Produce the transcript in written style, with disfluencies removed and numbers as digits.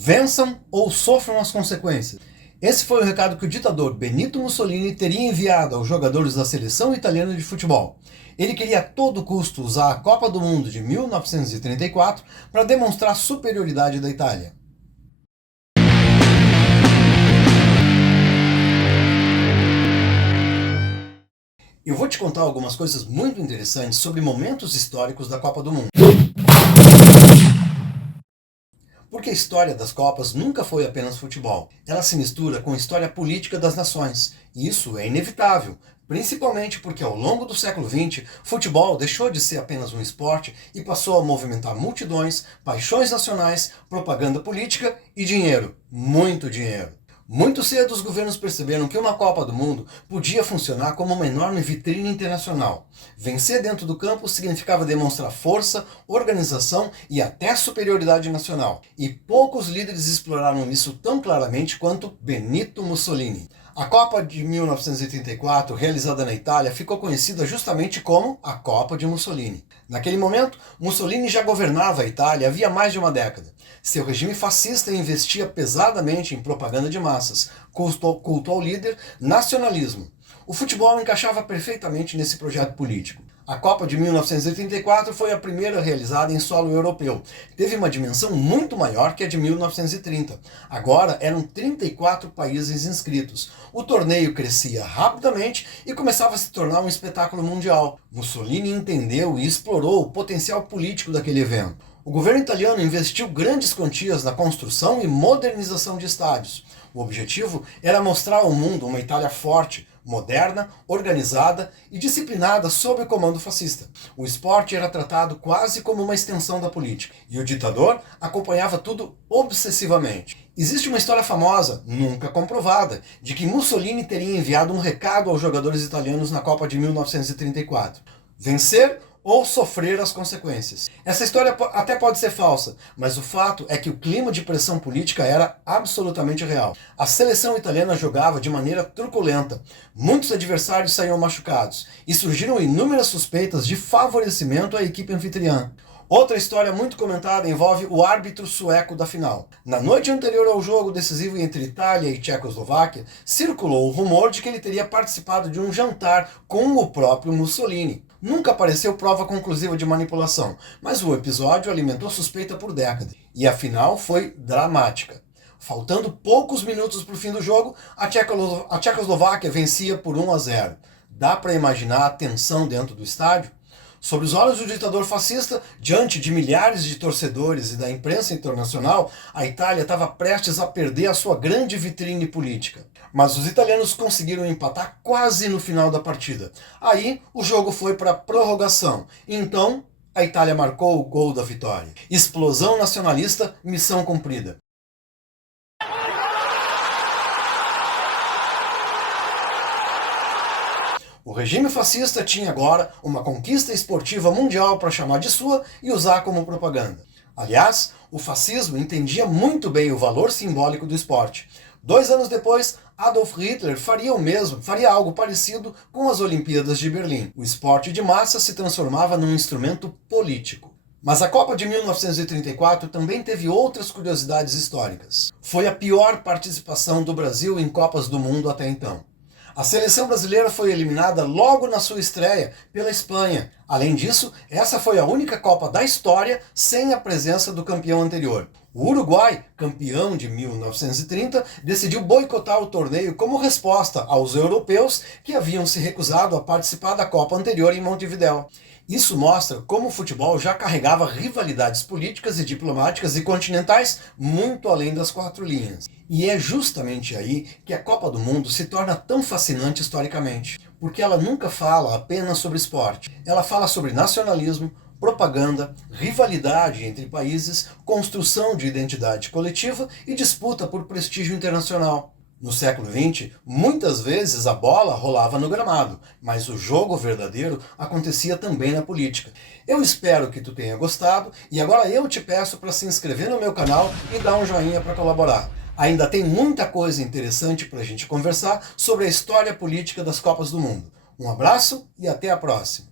Vençam ou sofram as consequências. Esse foi o recado que o ditador Benito Mussolini teria enviado aos jogadores da seleção italiana de futebol. Ele queria a todo custo usar a Copa do Mundo de 1934 para demonstrar a superioridade da Itália. Eu vou te contar algumas coisas muito interessantes sobre momentos históricos da Copa do Mundo. Porque a história das Copas nunca foi apenas futebol. Ela se mistura com a história política das nações. E isso é inevitável, principalmente porque ao longo do século XX, futebol deixou de ser apenas um esporte e passou a movimentar multidões, paixões nacionais, propaganda política e dinheiro. Muito dinheiro. Muito cedo os governos perceberam que uma Copa do Mundo podia funcionar como uma enorme vitrine internacional. Vencer dentro do campo significava demonstrar força, organização e até superioridade nacional. E poucos líderes exploraram isso tão claramente quanto Benito Mussolini. A Copa de 1934, realizada na Itália, ficou conhecida justamente como a Copa de Mussolini. Naquele momento, Mussolini já governava a Itália havia mais de uma década. Seu regime fascista investia pesadamente em propaganda de massas, culto ao líder, nacionalismo. O futebol encaixava perfeitamente nesse projeto político. A Copa de 1934 foi a primeira realizada em solo europeu. Teve uma dimensão muito maior que a de 1930. Agora eram 34 países inscritos. O torneio crescia rapidamente e começava a se tornar um espetáculo mundial. Mussolini entendeu e explorou o potencial político daquele evento. O governo italiano investiu grandes quantias na construção e modernização de estádios. O objetivo era mostrar ao mundo uma Itália forte, moderna, organizada e disciplinada sob o comando fascista. O esporte era tratado quase como uma extensão da política, e o ditador acompanhava tudo obsessivamente. Existe uma história famosa, nunca comprovada, de que Mussolini teria enviado um recado aos jogadores italianos na Copa de 1934. Vencer ou sofrer as consequências. Essa história até pode ser falsa, mas o fato é que o clima de pressão política era absolutamente real. A seleção italiana jogava de maneira truculenta, muitos adversários saíam machucados, e surgiram inúmeras suspeitas de favorecimento à equipe anfitriã. Outra história muito comentada envolve o árbitro sueco da final. Na noite anterior ao jogo decisivo entre Itália e Tchecoslováquia, circulou o rumor de que ele teria participado de um jantar com o próprio Mussolini. Nunca apareceu prova conclusiva de manipulação, mas o episódio alimentou suspeita por décadas. E a final foi dramática. Faltando poucos minutos para o fim do jogo, a Tchecoslováquia vencia por 1-0. Dá para imaginar a tensão dentro do estádio? Sob os olhos do ditador fascista, diante de milhares de torcedores e da imprensa internacional, a Itália estava prestes a perder a sua grande vitrine política. Mas os italianos conseguiram empatar quase no final da partida. Aí o jogo foi para prorrogação. Então a Itália marcou o gol da vitória. Explosão nacionalista, missão cumprida. O regime fascista tinha agora uma conquista esportiva mundial para chamar de sua e usar como propaganda. Aliás, o fascismo entendia muito bem o valor simbólico do esporte. 2 anos depois, Adolf Hitler faria o mesmo, faria algo parecido com as Olimpíadas de Berlim. O esporte de massa se transformava num instrumento político. Mas a Copa de 1934 também teve outras curiosidades históricas. Foi a pior participação do Brasil em Copas do Mundo até então. A seleção brasileira foi eliminada logo na sua estreia pela Espanha. Além disso, essa foi a única Copa da história sem a presença do campeão anterior. O Uruguai, campeão de 1930, decidiu boicotar o torneio como resposta aos europeus que haviam se recusado a participar da Copa anterior em Montevidéu. Isso mostra como o futebol já carregava rivalidades políticas e diplomáticas e continentais muito além das 4 linhas. E é justamente aí que a Copa do Mundo se torna tão fascinante historicamente, porque ela nunca fala apenas sobre esporte. Ela fala sobre nacionalismo, propaganda, rivalidade entre países, construção de identidade coletiva e disputa por prestígio internacional. No século XX, muitas vezes a bola rolava no gramado, mas o jogo verdadeiro acontecia também na política. Eu espero que tu tenha gostado e agora eu te peço para se inscrever no meu canal e dar um joinha para colaborar. Ainda tem muita coisa interessante para a gente conversar sobre a história política das Copas do Mundo. Um abraço e até a próxima!